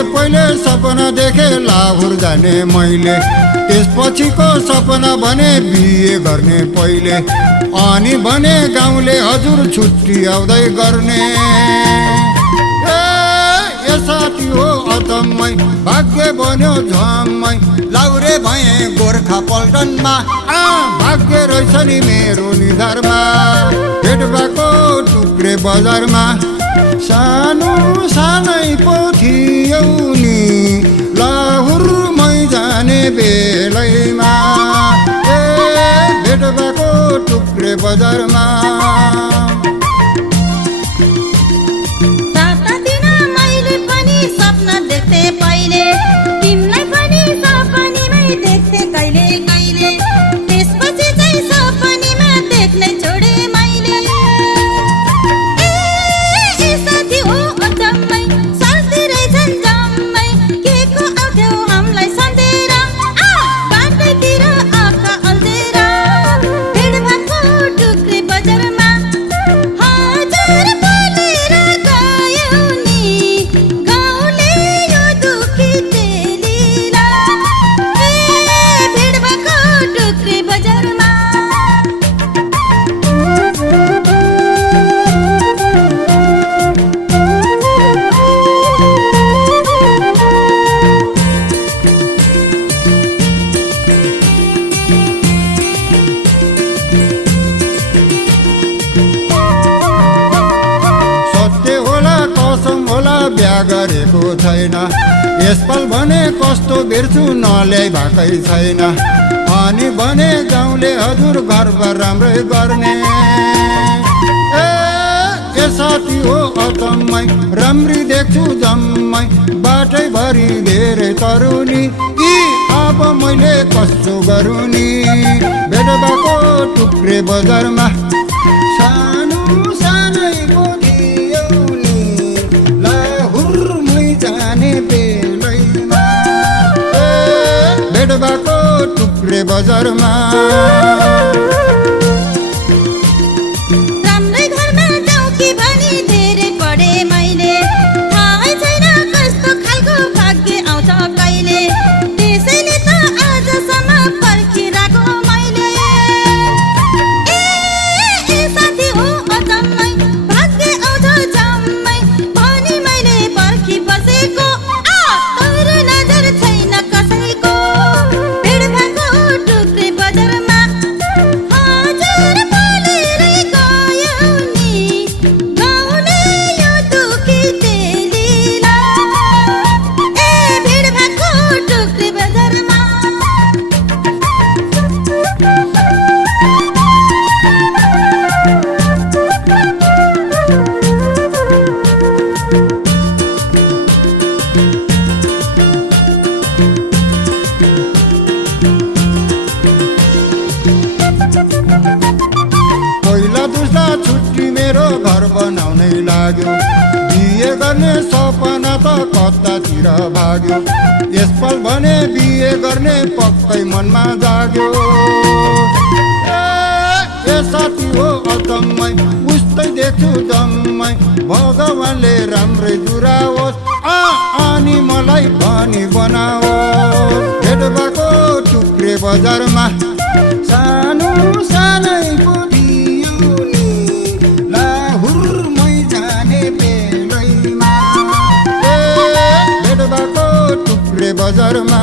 सबैले पहिले सपना देखे लाहोर जाने मैले, त्यसपछिको सपना भने बिहे गर्ने पहिले, अनि भने गाउँले हजुर छुट्टी आउँदै गर्ने। ए साथी हो अचम्मै भाग्य बन्यो झम्मै, लाउरे भए गोर्खा पल्टनमा, भाग्य रहेछ नि मेरो निधारमा। भेट भएको टुक्रे बजारमा, सानो सानै पो थियौ नि लाहुरमै जाने बेलैमा। ए भेट भएको टुक्रे बजारमा। सपना देख्थे पहिले, तिमीलाई पनि सपनीमै देख्थे कहिले कहिले, त्यसपछि चाहिँ सपनीमा देख्नै छोडे मैले। ए साथी हो अचम्मै साथी रहेछन् जम्मै, के को आउँथ्यौ हामीलाई सम्झेर, बाटैतिर आँखा अल्झेर। भेट भएको टुक्रे बजारमा, हजार बोलेर गयौ नि बिहा गरेको छैन, यसपाल भने कस्तो बिर्छु नल्याइ भएकै छैन, अनि भने गाउँले हजुर घरबार राम्रै गर्ने। ए साथी हो अचम्मै राम्री देख्छु जम्मै, बाटैभरि धेरै तरुनी, यी अब मैले कस्तो गरौँ नि। भेट भएको टुक्रे बजारमा, सानो सानै पो थियौ नि लाहुरमै जाने बेलैमा। भेट भएको टुक्रे बजारमा। राम्रै घरमा जाउँ कि भनी धेरै पढे मैले, थाहै छैन कस्तो खालको भाग्य आउँछ कहिले, त्यसैले त आजसम्म पर्खिरहेको मैले। ए साथी हो अचम्मै भाग्य आउँछ जम्मै, भनी मैले पर्खी बसेको, तर नजर छैन कसैको। भेट भएको टुक्रे बजारमा, हजार बोलेर गयौ नि गाउँले यो दुखी चेलीला। ए भेट भएको टुक्रे बजारमा। पहिला दुस्रा छुट्टी मेरो घर बनाउनै लाग्यो, बिहे गर्ने सपना त कतातिर भाग्यो, यसपाल भने बिहे गर्ने पक्कै मनमा जाग्यो। ए साथी हो अचम्मै उस्तै देख्छु जम्मै, भगवानले राम्रै जुराओस्, अनि मलाई भनी बनाओस्। भेट भएको टुक्रे बजारमा, सानो सानै पो थियौ नि लाहुरमै जाने बेलैमा। भेट भएको टुक्रे बजारमा।